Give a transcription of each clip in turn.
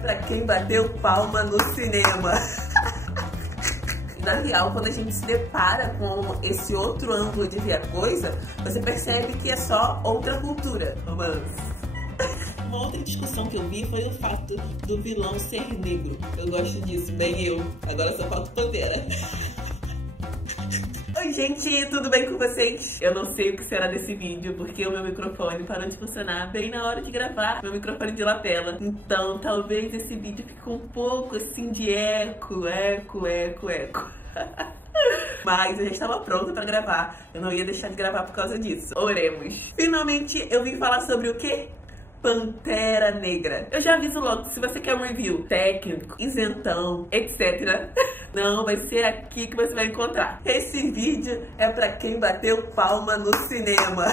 pra quem bateu palma no cinema. Na real, quando a gente se depara com esse outro ângulo de ver a coisa, você percebe que é só outra cultura. Romance. Uma outra discussão que eu vi foi o fato do vilão ser negro. Eu gosto disso, bem eu. Agora só falta Pantera. Oi gente, tudo bem com vocês? Eu não sei o que será desse vídeo, porque o meu microfone parou de funcionar bem na hora de gravar, meu microfone de lapela. Então talvez esse vídeo fique um pouco assim de eco. Mas eu já estava pronta pra gravar, eu não ia deixar de gravar por causa disso. Oremos. Finalmente eu vim falar sobre o quê? Pantera Negra. Eu já aviso logo, se você quer um review técnico, isentão, etc. Não, vai ser aqui que você vai encontrar. Esse vídeo é pra quem bateu palma no cinema.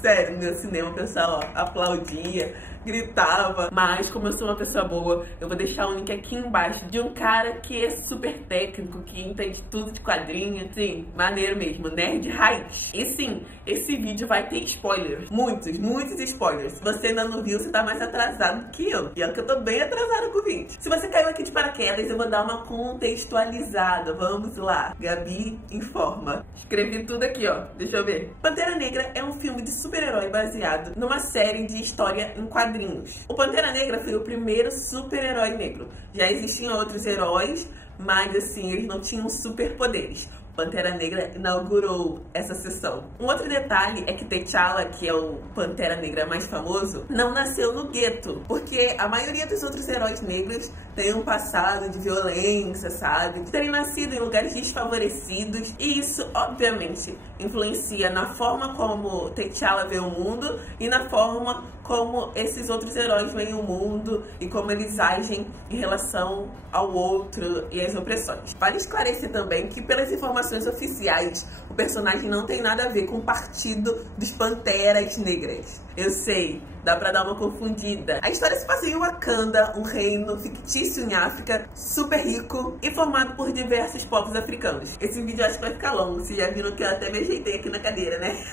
Sério, no meu cinema o pessoal aplaudia, gritava. Mas como eu sou uma pessoa boa, eu vou deixar um link aqui embaixo de um cara que é super técnico, que entende tudo de quadrinho. Sim, maneiro mesmo, nerd raiz. E sim, esse vídeo vai ter spoilers, muitos spoilers. Se você ainda não viu, você tá mais atrasado que eu. E olha que eu tô bem atrasada com o vídeo. Se você caiu aqui de paraquedas, eu vou dar uma contextualizada. Vamos lá, Gabi informa. Escrevi tudo aqui, ó, deixa eu ver. Pantera Negra é um filme de super-herói baseado numa série de história em quadrinhos. O Pantera Negra foi o primeiro super-herói negro. Já existiam outros heróis, mas assim, eles não tinham superpoderes. Pantera Negra inaugurou essa sessão. Um outro detalhe é que T'Challa, que é o Pantera Negra mais famoso, não nasceu no gueto, porque a maioria dos outros heróis negros tem um passado de violência, sabe? De terem nascido em lugares desfavorecidos, e isso, obviamente, influencia na forma como T'Challa vê o mundo e na forma como esses outros heróis veem o mundo e como eles agem em relação ao outro e às opressões. Vale esclarecer também que, pelas informações oficiais, o personagem não tem nada a ver com o partido dos Panteras Negras. Eu sei, dá pra dar uma confundida. A história se passa em Wakanda, um reino fictício em África, super rico e formado por diversos povos africanos. Esse vídeo eu acho que vai ficar longo, vocês já viram que eu até me ajeitei aqui na cadeira, né?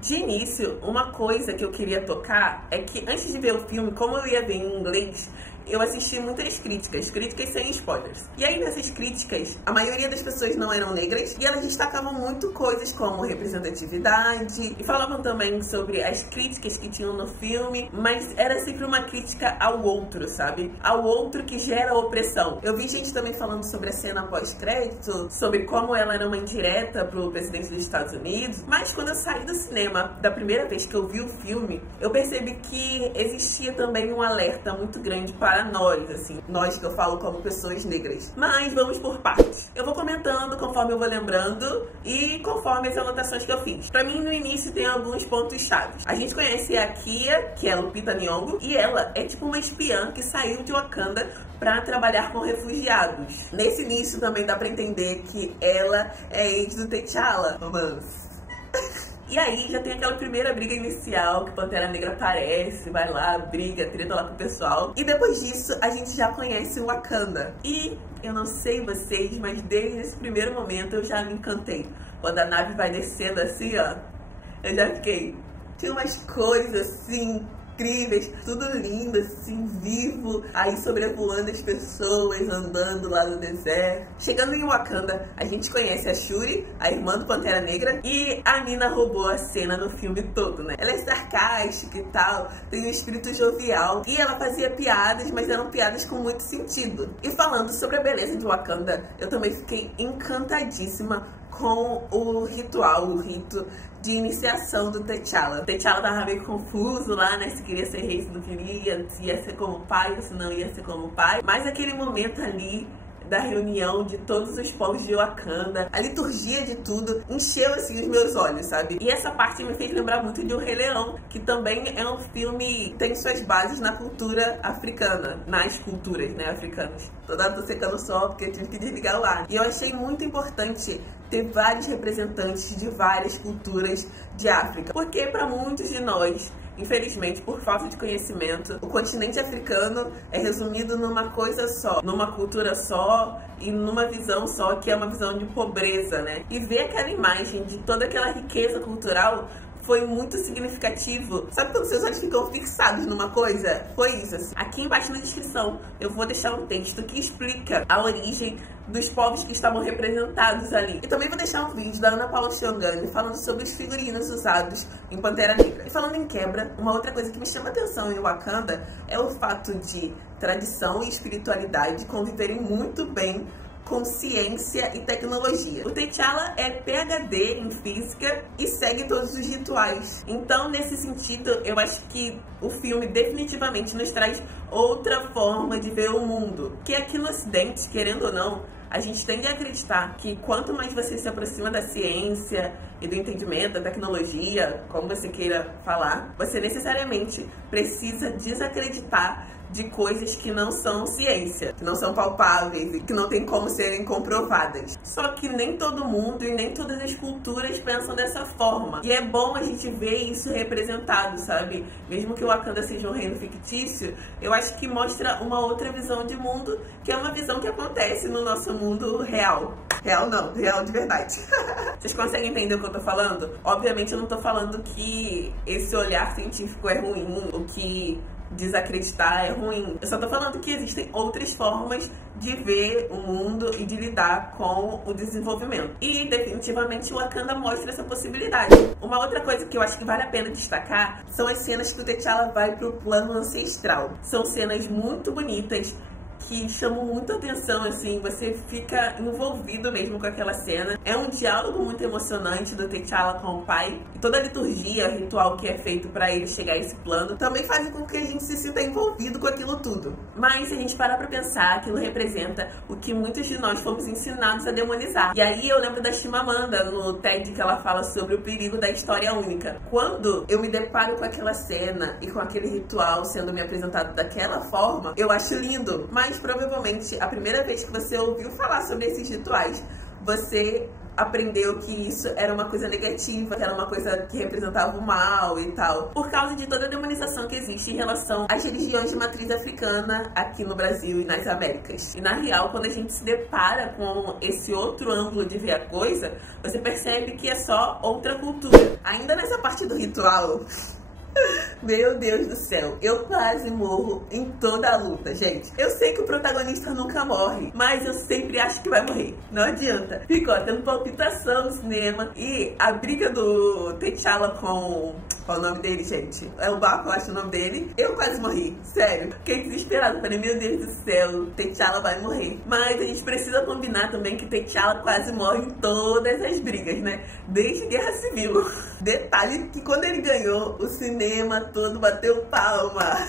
De início, uma coisa que eu queria tocar é que antes de ver o filme, como eu ia ver em inglês, eu assisti muitas críticas sem spoilers. E aí nessas críticas, a maioria das pessoas não eram negras e elas destacavam muito coisas como representatividade e falavam também sobre as críticas que tinham no filme, mas era sempre uma crítica ao outro, sabe? Ao outro que gera opressão. Eu vi gente também falando sobre a cena pós-crédito, sobre como ela era uma indireta pro presidente dos Estados Unidos, mas quando eu saí do cinema, da primeira vez que eu vi o filme, eu percebi que existia também um alerta muito grande para nós, assim, nós que eu falo como pessoas negras. Mas vamos por partes. Eu vou comentando conforme eu vou lembrando e conforme as anotações que eu fiz. Pra mim, no início, tem alguns pontos chaves. A gente conhece a Kia, que é a Lupita Nyong'o, e ela é tipo uma espiã que saiu de Wakanda pra trabalhar com refugiados. Nesse início também dá pra entender que ela é ex do T'Challa. Romance. E aí já tem aquela primeira briga inicial que Pantera Negra aparece, vai lá, briga, treta lá com o pessoal. E depois disso a gente já conhece o Wakanda. E eu não sei vocês, mas desde esse primeiro momento eu já me encantei. Quando a nave vai descendo assim, ó, eu já fiquei... Tinha umas coisas assim... incríveis, tudo lindo, assim, vivo, aí sobrevoando as pessoas, andando lá no deserto. Chegando em Wakanda, a gente conhece a Shuri, a irmã do Pantera Negra, e a Nina roubou a cena no filme todo, né? Ela é sarcástica e tal, tem um espírito jovial, e ela fazia piadas, mas eram piadas com muito sentido. E falando sobre a beleza de Wakanda, eu também fiquei encantadíssima com o ritual, o rito de iniciação do T'Challa. O T'Challa tava meio confuso lá, né? Se queria ser rei, se não queria, se ia ser como pai ou se não ia ser como pai. Mas aquele momento ali da reunião de todos os povos de Wakanda, a liturgia de tudo, encheu assim os meus olhos, sabe? E essa parte me fez lembrar muito de O Rei Leão, que também é um filme que tem suas bases na cultura africana, nas culturas, né, africanas. Toda hora tô secando o sol porque eu tive que desligar o ar. E eu achei muito importante ter vários representantes de várias culturas de África, porque para muitos de nós, infelizmente, por falta de conhecimento, o continente africano é resumido numa coisa só, numa cultura só e numa visão só, que é uma visão de pobreza, né? E ver aquela imagem de toda aquela riqueza cultural foi muito significativo. Sabe quando seus olhos ficam fixados numa coisa? Foi isso, assim. Aqui embaixo na descrição eu vou deixar um texto que explica a origem dos povos que estavam representados ali. E também vou deixar um vídeo da Ana Paula Xiongani falando sobre os figurinos usados em Pantera Negra. E falando em quebra, uma outra coisa que me chama atenção em Wakanda é o fato de tradição e espiritualidade conviverem muito bem com ciência e tecnologia. O T'Challa é PhD em física e segue todos os rituais. Então, nesse sentido, eu acho que o filme definitivamente nos traz outra forma de ver o mundo. Que aqui no Ocidente, querendo ou não, a gente tende a acreditar que quanto mais você se aproxima da ciência e do entendimento, da tecnologia, como você queira falar, você necessariamente precisa desacreditar de coisas que não são ciência, que não são palpáveis e que não tem como serem comprovadas. Só que nem todo mundo e nem todas as culturas pensam dessa forma. E é bom a gente ver isso representado, sabe? Mesmo que o Wakanda seja um reino fictício, eu acho que mostra uma outra visão de mundo, que é uma visão que acontece no nosso mundo real. Real não, real de verdade. Vocês conseguem entender o que eu tô falando? Obviamente eu não tô falando que esse olhar científico é ruim, o que desacreditar é ruim. Eu só tô falando que existem outras formas de ver o mundo e de lidar com o desenvolvimento. E definitivamente o Wakanda mostra essa possibilidade. Uma outra coisa que eu acho que vale a pena destacar são as cenas que o T'Challa vai pro plano ancestral. São cenas muito bonitas, que chamam muita atenção, assim, você fica envolvido mesmo com aquela cena. É um diálogo muito emocionante do T'Challa com o pai. E toda a liturgia, o ritual que é feito pra ele chegar a esse plano, também faz com que a gente se sinta envolvido com aquilo tudo. Mas se a gente parar pra pensar, aquilo representa o que muitos de nós fomos ensinados a demonizar. E aí eu lembro da Chimamanda, no TED, que ela fala sobre o perigo da história única. Quando eu me deparo com aquela cena e com aquele ritual sendo me apresentado daquela forma, eu acho lindo. Mas provavelmente a primeira vez que você ouviu falar sobre esses rituais, você aprendeu que isso era uma coisa negativa, que era uma coisa que representava o mal e tal, por causa de toda a demonização que existe em relação às religiões de matriz africana aqui no Brasil e nas Américas. E na real, quando a gente se depara com esse outro ângulo de ver a coisa, você percebe que é só outra cultura. Ainda nessa parte do ritual, meu Deus do céu, eu quase morro em toda a luta, gente. Eu sei que o protagonista nunca morre, mas eu sempre acho que vai morrer. Não adianta. Ficou tendo palpitação no cinema. E a briga do T'Challa com... Qual o nome dele, gente? É o Baco, eu acho o nome dele. Eu quase morri, sério. Fiquei desesperada, falei, meu Deus do céu, T'Challa vai morrer. Mas a gente precisa combinar também que T'Challa quase morre em todas as brigas, né? Desde Guerra Civil. Detalhe que quando ele ganhou, o cinema todo bateu palma.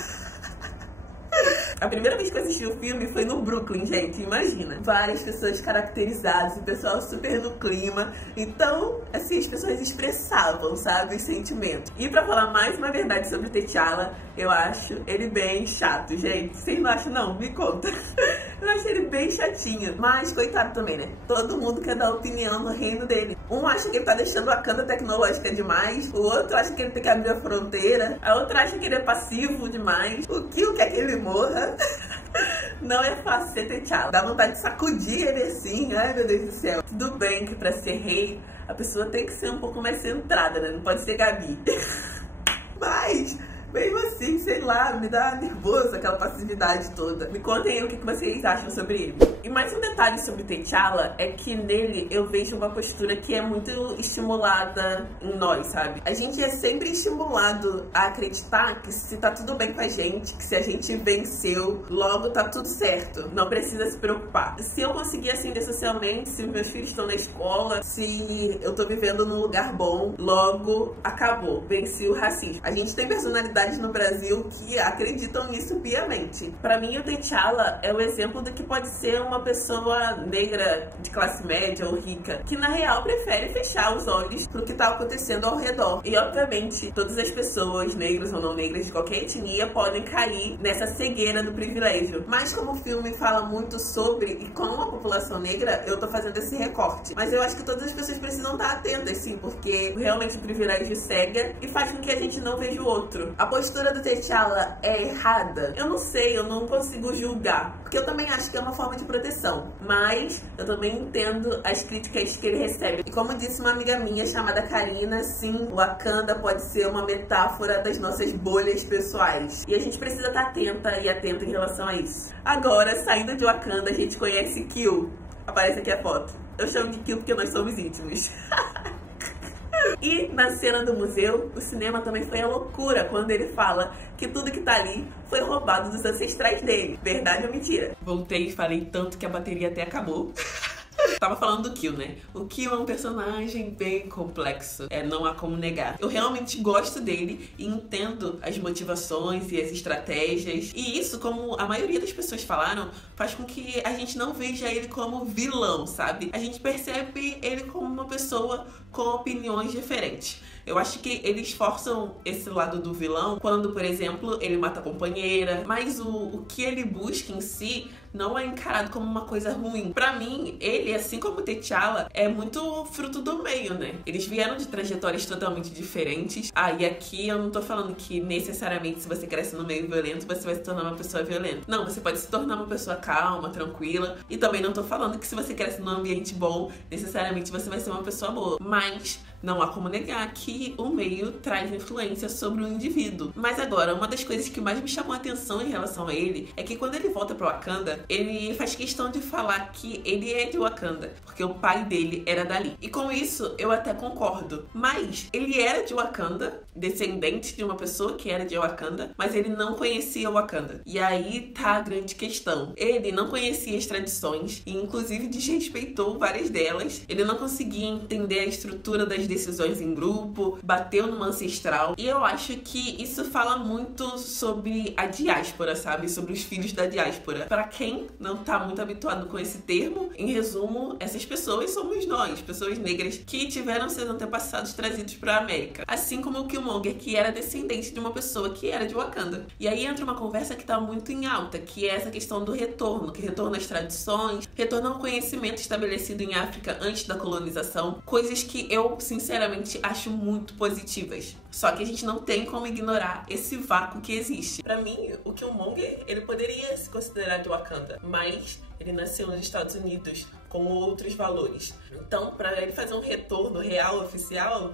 A primeira vez que eu assisti o filme foi no Brooklyn, gente, imagina. Várias pessoas caracterizadas, o pessoal super no clima. Então, assim, as pessoas expressavam, sabe, os sentimentos. E pra falar mais uma verdade sobre o T'Challa, eu acho ele bem chato, gente. Vocês não acham, não? Me conta. Eu acho ele bem chatinho. Mas, coitado também, né? Todo mundo quer dar opinião no reino dele. Um acha que ele tá deixando a Wakanda tecnológica demais. O outro acha que ele tem que abrir a fronteira. A outra acha que ele é passivo demais. O que quer que ele morra? Não é fácil ser T'Challa. Dá vontade de sacudir ele assim. Ai, meu Deus do céu. Tudo bem que pra ser rei, a pessoa tem que ser um pouco mais centrada, né? Não pode ser Gabi. Mas... mesmo assim, sei lá, me dá nervoso aquela passividade toda. Me contem aí o que vocês acham sobre ele. E mais um detalhe sobre T'Challa é que nele eu vejo uma postura que é muito estimulada em nós, sabe? A gente é sempre estimulado a acreditar que se tá tudo bem com a gente, que se a gente venceu, logo tá tudo certo. Não precisa se preocupar. Se eu conseguir ascender socialmente, se meus filhos estão na escola, se eu tô vivendo num lugar bom, logo acabou, venci o racismo. A gente tem personalidade no Brasil que acreditam nisso piamente. Pra mim, o T'Challa é o exemplo do que pode ser uma pessoa negra de classe média ou rica, que na real prefere fechar os olhos pro que tá acontecendo ao redor. E obviamente, todas as pessoas, negras ou não negras, de qualquer etnia, podem cair nessa cegueira do privilégio. Mas como o filme fala muito sobre e com a população negra, eu tô fazendo esse recorte. Mas eu acho que todas as pessoas precisam estar atentas, sim, porque realmente o privilégio cega e faz com que a gente não veja o outro. A postura do T'Challa é errada? Eu não sei, eu não consigo julgar. Porque eu também acho que é uma forma de proteção. Mas eu também entendo as críticas que ele recebe. E como disse uma amiga minha chamada Karina, sim, Wakanda pode ser uma metáfora das nossas bolhas pessoais. E a gente precisa estar atenta e atento em relação a isso. Agora, saindo de Wakanda, a gente conhece Kill. Aparece aqui a foto. Eu chamo de Kill porque nós somos íntimos. E na cena do museu, o cinema também foi a loucura quando ele fala que tudo que tá ali foi roubado dos ancestrais dele. Verdade ou mentira? Voltei e falei tanto que a bateria até acabou. Tava falando do Kill, né? O Kill é um personagem bem complexo, não há como negar. Eu realmente gosto dele e entendo as motivações e as estratégias. E isso, como a maioria das pessoas falaram, faz com que a gente não veja ele como vilão, sabe? A gente percebe ele como uma pessoa com opiniões diferentes. Eu acho que eles forçam esse lado do vilão quando, por exemplo, ele mata a companheira, mas o que ele busca em si não é encarado como uma coisa ruim. Pra mim, ele, assim como o T'Challa, é muito fruto do meio, né? Eles vieram de trajetórias totalmente diferentes. E aqui eu não tô falando que necessariamente se você cresce no meio violento, você vai se tornar uma pessoa violenta. Não, você pode se tornar uma pessoa calma, tranquila. E também não tô falando que se você cresce num ambiente bom, necessariamente você vai ser uma pessoa boa. Mas não há como negar que o meio traz influência sobre o indivíduo. Mas agora, uma das coisas que mais me chamou a atenção em relação a ele é que quando ele volta pra Wakanda, ele faz questão de falar que ele é de Wakanda, porque o pai dele era dali. E com isso, eu até concordo. Mas ele era de Wakanda, descendente de uma pessoa que era de Wakanda, mas ele não conhecia Wakanda. E aí tá a grande questão. Ele não conhecia as tradições e inclusive desrespeitou várias delas. Ele não conseguia entender a estrutura das decisões em grupo, bateu numa ancestral. E eu acho que isso fala muito sobre a diáspora, sabe? Sobre os filhos da diáspora. Pra quem não tá muito habituado com esse termo, em resumo, essas pessoas somos nós, pessoas negras que tiveram seus antepassados trazidos pra América. Assim como o Killmonger, que era descendente de uma pessoa que era de Wakanda. E aí entra uma conversa que tá muito em alta, que é essa questão do retorno, que retorna às tradições, retorna ao conhecimento estabelecido em África antes da colonização, coisas que eu, sinceramente, acho muito positivas. Só que a gente não tem como ignorar esse vácuo que existe. Pra mim, o Killmonger, ele poderia se considerar de Wakanda, mas ele nasceu nos Estados Unidos com outros valores. Então, para ele fazer um retorno real, oficial,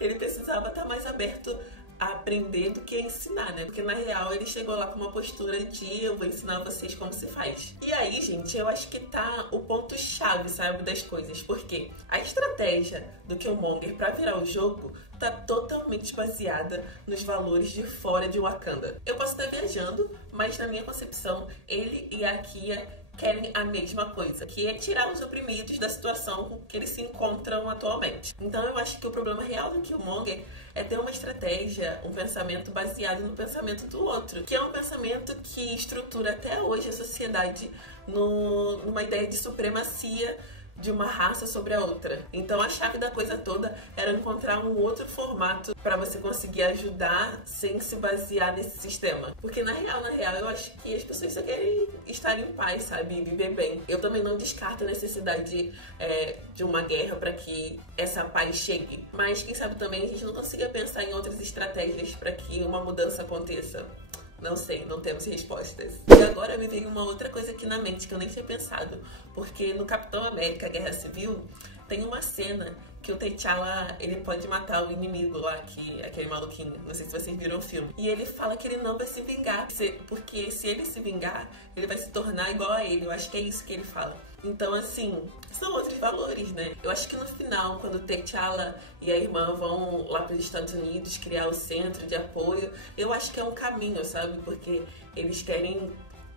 ele precisava estar mais aberto a aprender do que a ensinar, né? Porque na real ele chegou lá com uma postura de eu vou ensinar vocês como se faz. E aí, gente, eu acho que tá o ponto-chave, sabe, das coisas. Porque a estratégia do Killmonger pra virar o jogo tá totalmente baseada nos valores de fora de Wakanda. Eu posso estar viajando, mas na minha concepção, ele e a Kia querem a mesma coisa, que é tirar os oprimidos da situação que eles se encontram atualmente. Então eu acho que o problema real do Killmonger é ter uma estratégia, um pensamento baseado no pensamento do outro, que é um pensamento que estrutura até hoje a sociedade numa ideia de supremacia de uma raça sobre a outra. Então a chave da coisa toda era encontrar um outro formato para você conseguir ajudar sem se basear nesse sistema. Porque na real, eu acho que as pessoas só querem estar em paz, sabe? E viver bem. Eu também não descarto a necessidade de uma guerra para que essa paz chegue. Mas quem sabe também a gente não consiga pensar em outras estratégias para que uma mudança aconteça. Não sei, não temos respostas. E agora me veio uma outra coisa aqui na mente que eu nem tinha pensado. Porque no Capitão América Guerra Civil tem uma cena que o T'Challa, ele pode matar o inimigo lá, aquele maluquinho. Não sei se vocês viram o filme. E ele fala que ele não vai se vingar. Porque se ele se vingar, ele vai se tornar igual a ele. Eu acho que é isso que ele fala. Então, assim, são outros valores, né? Eu acho que no final, quando o T'Challa e a irmã vão lá para os Estados Unidos criar o centro de apoio, eu acho que é um caminho, sabe? Porque eles querem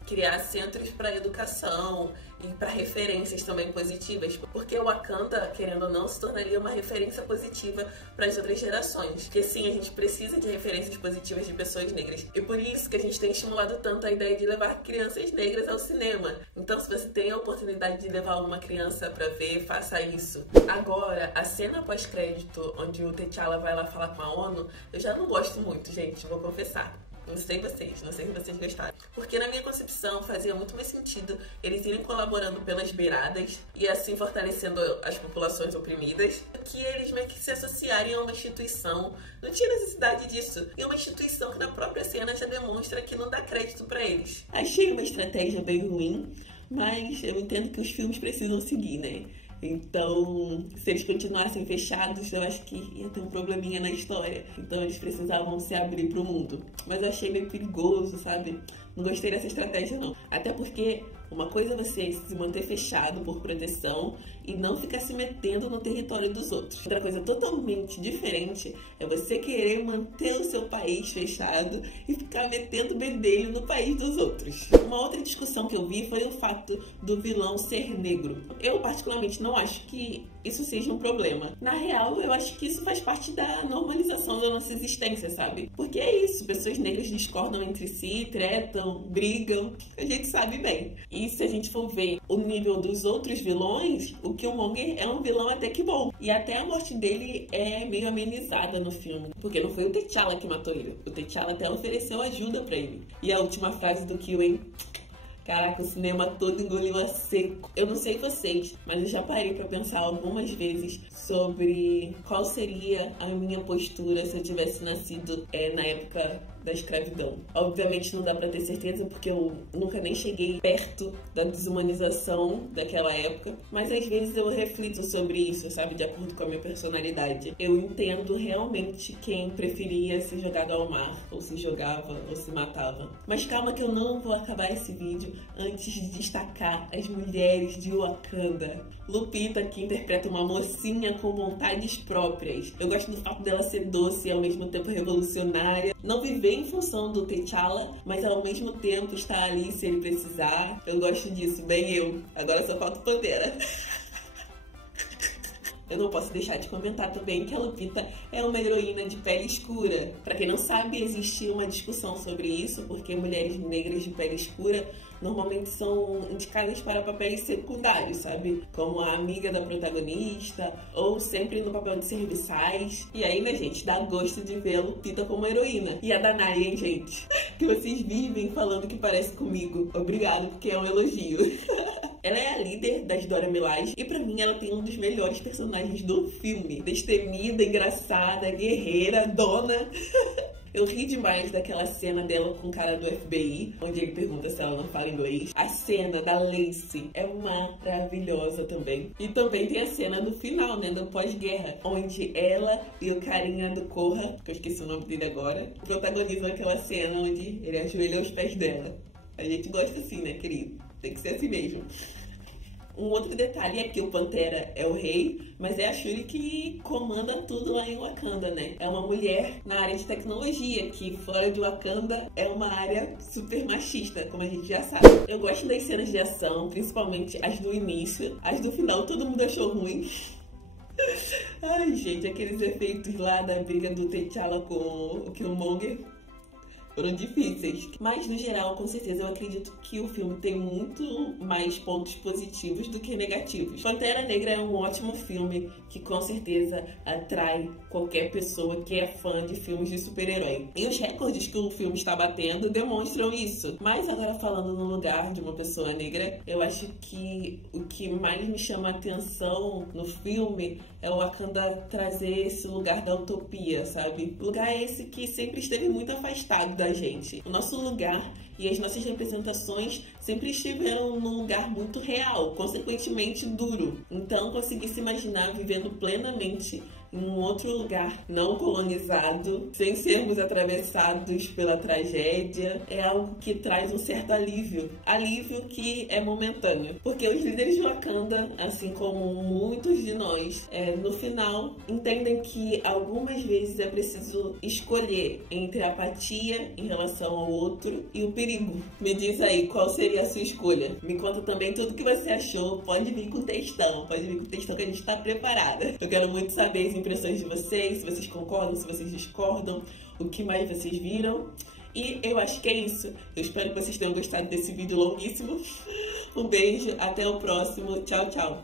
criar centros para educação e para referências também positivas, porque o Wakanda, querendo ou não, se tornaria uma referência positiva para as outras gerações, porque sim, a gente precisa de referências positivas de pessoas negras, e por isso que a gente tem estimulado tanto a ideia de levar crianças negras ao cinema. Então, se você tem a oportunidade de levar uma criança para ver, faça isso. Agora, a cena pós-crédito, onde o T'Challa vai lá falar com a ONU, eu já não gosto muito, gente, vou confessar. Não sei vocês, não sei se vocês gostaram. Porque na minha concepção fazia muito mais sentido eles irem colaborando pelas beiradas e assim fortalecendo as populações oprimidas, que eles meio que se associarem a uma instituição. Não tinha necessidade disso. E uma instituição que na própria cena já demonstra que não dá crédito pra eles. Achei uma estratégia bem ruim, mas eu entendo que os filmes precisam seguir, né? Então, se eles continuassem fechados, eu acho que ia ter um probleminha na história. Então eles precisavam se abrir pro mundo. Mas eu achei meio perigoso, sabe? Não gostei dessa estratégia, não. Até porque uma coisa é você se manter fechado por proteção e não ficar se metendo no território dos outros. Outra coisa totalmente diferente é você querer manter o seu país fechado e ficar metendo o bedelho no país dos outros. Uma outra discussão que eu vi foi o fato do vilão ser negro. Eu particularmente não acho que isso seja um problema. Na real, eu acho que isso faz parte da normalização da nossa existência, sabe? Porque é isso, pessoas negras discordam entre si, tretam, brigam, a gente sabe bem. E se a gente for ver o nível dos outros vilões, o Killmonger é um vilão até que bom. E até a morte dele é meio amenizada no filme. Porque não foi o T'Challa que matou ele. O T'Challa até ofereceu ajuda pra ele. E a última frase do Kill, hein? Caraca, o cinema todo engoliu a seco. Eu não sei vocês, mas eu já parei pra pensar algumas vezes sobre qual seria a minha postura se eu tivesse nascido na época da escravidão. Obviamente não dá pra ter certeza, porque eu nunca nem cheguei perto da desumanização daquela época, mas às vezes eu reflito sobre isso, sabe, de acordo com a minha personalidade. Eu entendo realmente quem preferia ser jogado ao mar, ou se jogava, ou se matava. Mas calma que eu não vou acabar esse vídeo antes de destacar as mulheres de Wakanda. Lupita, que interpreta uma mocinha com vontades próprias. Eu gosto do fato dela ser doce e ao mesmo tempo revolucionária. Não viver em função do T'Challa, mas ao mesmo tempo estar ali se ele precisar. Eu gosto disso, bem eu. Agora só falta o Pantera. Eu não posso deixar de comentar também que a Lupita é uma heroína de pele escura. Pra quem não sabe, existe uma discussão sobre isso, porque mulheres negras de pele escura normalmente são indicadas para papéis secundários, sabe? Como a amiga da protagonista, ou sempre no papel de serviçais. E aí, né, gente, dá gosto de ver a Lupita como heroína. E a Danai, hein, gente? Que vocês vivem falando que parece comigo. Obrigado, porque é um elogio. Ela é a líder das Dora Milaje e pra mim ela tem um dos melhores personagens do filme. Destemida, engraçada, guerreira, dona. Eu ri demais daquela cena dela com o cara do FBI, onde ele pergunta se ela não fala inglês. A cena da Lacey é maravilhosa também. E também tem a cena do final, né, do pós-guerra, onde ela e o carinha do Korra, que eu esqueci o nome dele agora, protagonizam aquela cena onde ele ajoelha aos pés dela. A gente gosta assim, né, querido? Tem que ser assim mesmo. Um outro detalhe é que o Pantera é o rei, mas é a Shuri que comanda tudo lá em Wakanda, né? É uma mulher na área de tecnologia, que fora de Wakanda é uma área super machista, como a gente já sabe. Eu gosto das cenas de ação, principalmente as do início. As do final todo mundo achou ruim. Ai, gente, aqueles efeitos lá da briga do T'Challa com o Killmonger foram difíceis. Mas, no geral, com certeza, eu acredito que o filme tem muito mais pontos positivos do que negativos. Pantera Negra é um ótimo filme que, com certeza, atrai qualquer pessoa que é fã de filmes de super-herói. E os recordes que o filme está batendo demonstram isso. Mas, agora falando no lugar de uma pessoa negra, eu acho que o que mais me chama a atenção no filme é o Wakanda trazer esse lugar da utopia, sabe? O lugar esse que sempre esteve muito afastado da gente. O nosso lugar e as nossas representações sempre estiveram num lugar muito real, consequentemente duro. Então, conseguir se imaginar vivendo plenamente em um outro lugar não colonizado, sem sermos atravessados pela tragédia, é algo que traz um certo alívio. Alívio que é momentâneo. Porque os líderes de Wakanda, assim como muitos de nós, no final entendem que algumas vezes é preciso escolher entre a apatia em relação ao outro e o perigo. Me diz aí, qual seria a sua escolha? Me conta também tudo que você achou. Pode vir com textão que a gente tá preparada. Eu quero muito saber as impressões de vocês, se vocês concordam, se vocês discordam, o que mais vocês viram. E eu acho que é isso. Eu espero que vocês tenham gostado desse vídeo longuíssimo. Um beijo, até o próximo. Tchau, tchau.